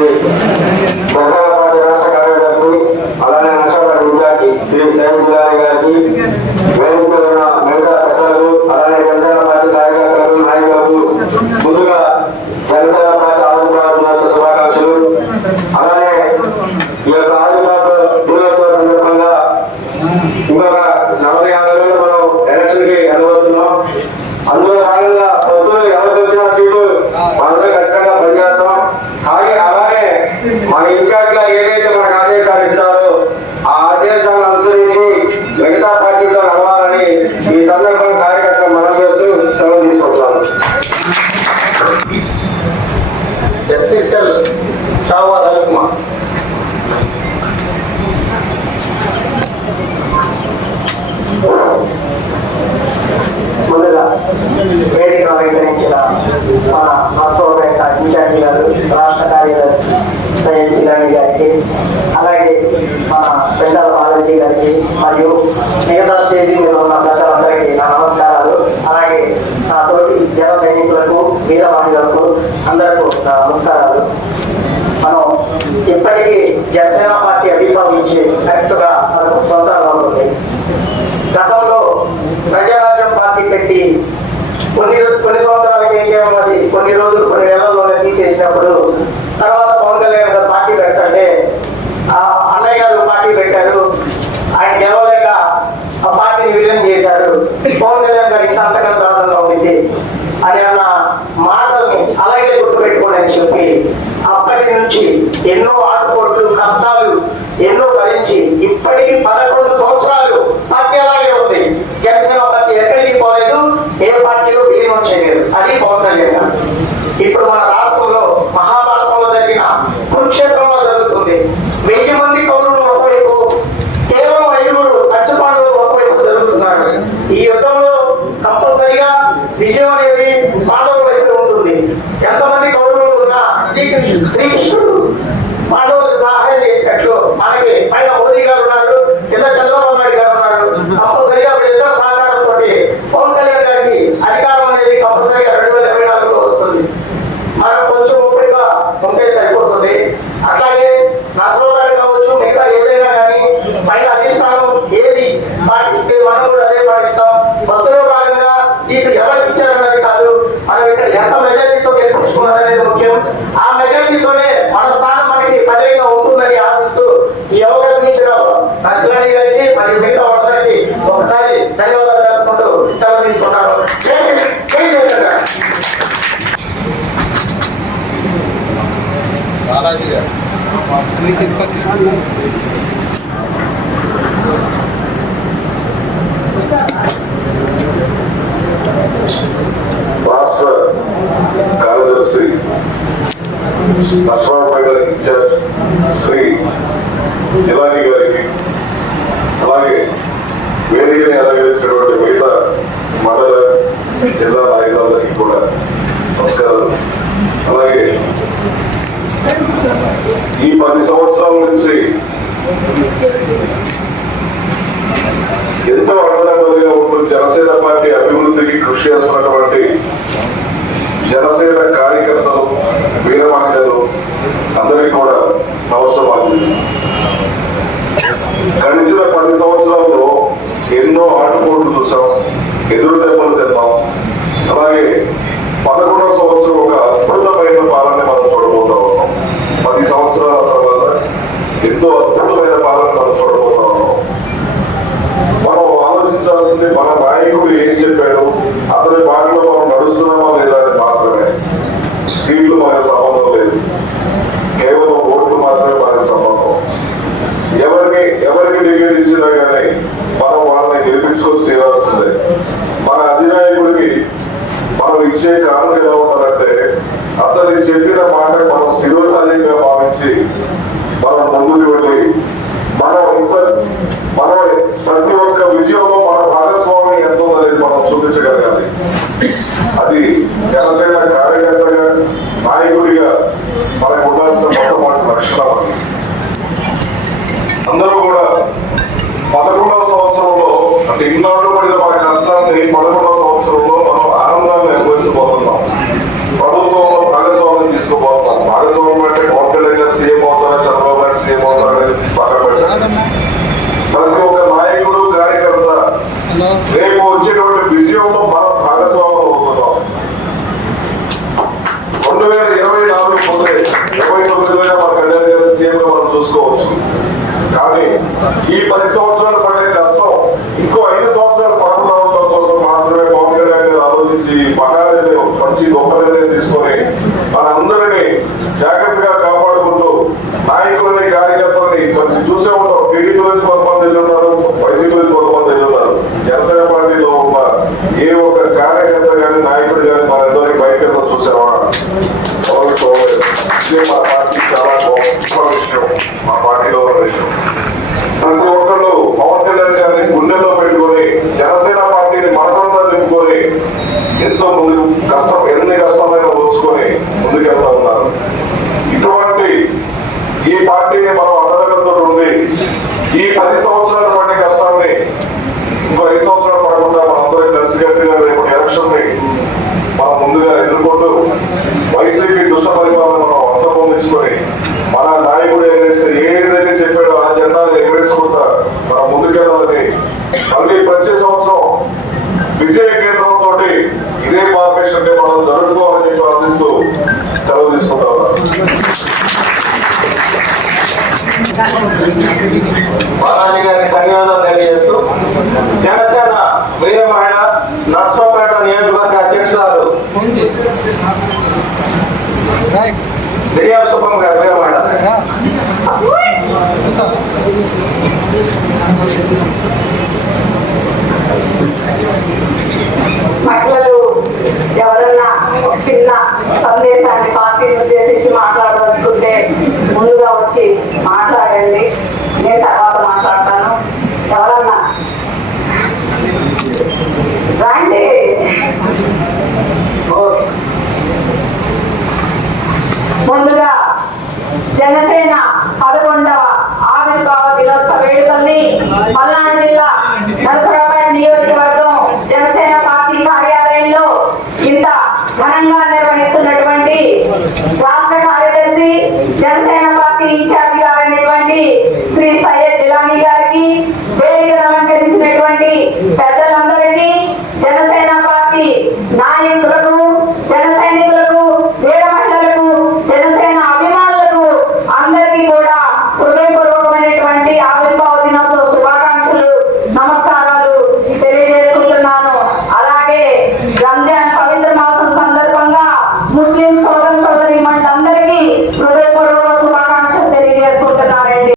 Saludos. మన ఇన్ఛార్జ్గా ఏదైతే మనకు ఆదేశాలు ఇస్తారో ఆ ఆదేశాలను అనుసరించి మిగతా పార్టీతో నడవాలని ఈ సందర్భం కార్యకర్తలు మనం చేస్తూ సెలవు తీసుకుంటాను ఎస్సీసీఎల్ చావా సయ్యద్ గారికి అలాగే మన పెద్దల బాలాజీ గారికి మరియు మిగతా స్టేజీ మీద ఉన్న పెద్దలందరికీ నా నమస్కారాలు. అలాగే నా తోటి జన సైనికులకు వీర అందరికీ నా నమస్కారాలు. మనం ఇప్పటికీ జనసేన పార్టీ అభిభావించి కరెక్ట్గా మనకు సొంత పవన్ కళ్యాణ్ గారికి ఇంకా అంతకంత ఉంది ఉండింది అని అన్న మాటల్ని అలాగే గుర్తుపెట్టుకోండి అని చెప్పి అప్పటి నుంచి ఎన్నో బాలాజీ గారు రాష్ట్ర కార్యదర్శి లక్ష్మణపేట ఇన్ఛార్జ్ శ్రీ జిలాని గారికి అలాగే వేదికని అలంకరించినటువంటి మిగతా మండల జిల్లా నాయకులందరికీ కూడా నమస్కారాలు. అలాగే ఈ పది సంవత్సరాల నుంచి ఎంతో అండదండలుగా ఉంటూ జనసేన పార్టీ అభివృద్ధికి కృషి చేస్తున్నటువంటి జనసేన కార్యకర్తలు వీర మహిళలు అందరికీ కూడా నమస్కారం గడిచిన పది సంవత్సరాల్లో ఎన్నో ఆటపోట్లు చూసాం ఎదురు దెబ్బలు తిన్నాం. అలాగే పదకొండవ సంవత్సరం ఒక అద్భుతమైన పాలన మనం చూడబోతా ఉన్నాం పది సంవత్సరాల తర్వాత ఎంతో అద్భుతమైన పాలన మనం చూడబోతా ఉన్నాం మనం ఆలోచించాల్సింది మన నాయకుడు ఏం చెప్పాడు? అతని బాటలో మనం నడుస్తున్నామా లేదా అని మాత్రమే. సీట్లు మనకు సంబంధం లేదు. కేవలం ఓట్లు మాత్రమే మనకు సంబంధం. ఎవరిని ఎవరికి టికెట్ ఇచ్చినా కానీ మనం వాళ్ళని గెలిపించుకొని తీరాల్సిందే. మన అధినాయకుడికి మనం ఇచ్చే కారణం ఎలా ఉండాలంటే అతని చెప్పిన మాట మనం శిరోధార్యంగా భావించి మనం ముందుకు వెళ్ళి మనం ఇంత- మనం ప్రతి ఒక్క విజయంలో మన భాగస్వామి ఎంత ఉందనేది మనం చూపించగలగాలి అది జనసేన కార్యకర్త చూసుకోవచ్చు. కానీ ఈ పది సంవత్సరాలు పడే కష్టం ఇంకో ఐదు సంవత్సరాలు పడకుండా కోసం మాత్రమే పవన్ కళ్యాణ్ గారు ఆలోచించి పగాలనే మంచి గొప్ప తీసుకొని తీసుకొని మనందరినీ జాగ్రత్తగా కాపాడుకుంటూ నాయకులని కార్యకర్తలని చూసే ఉంటాం టీడీపీ నుంచి కొంతమంది వైసీపీ పార్టీని మనం ఉంది ఈ పది సంవత్సరాల పడిన కష్టాన్ని ఇంకో ఐదు సంవత్సరాలు పడకుండా మనందరం కలిసికట్టుగా రేపు ఎలక్షన్ని మనం ముందుగా ఎదుర్కొంటూ వైసీపీ దుష్ట పరిపాలన మనం అంతమొందించుకొని మన నాయకుడు ఏదైతే ఏదైతే చెప్పాడో ఆ జెండాన్ని ఎగరేసుకుంటా మనం ముందుకెళ్ళాలని మళ్ళీ వచ్చే సంవత్సరం విజయ కేంద్రంతో ఇదే కార్పొరేషన్ మనం జరుపుకో బాలాజీ గారికి ధన్యవాదాలు తెలియజేస్తూ జనసేన వీర మహిళ నర్సోపేట నియోజకవర్గ అధ్యక్షురాలు మిరియాల సుబ్బమ్మ గారు వీర మహిళ. మహిళలు ఎవరన్నా చిన్న సందేశాన్ని పార్టీని ఉద్దేశించి మాట్లాడారు వచ్చి మాట్లాడండి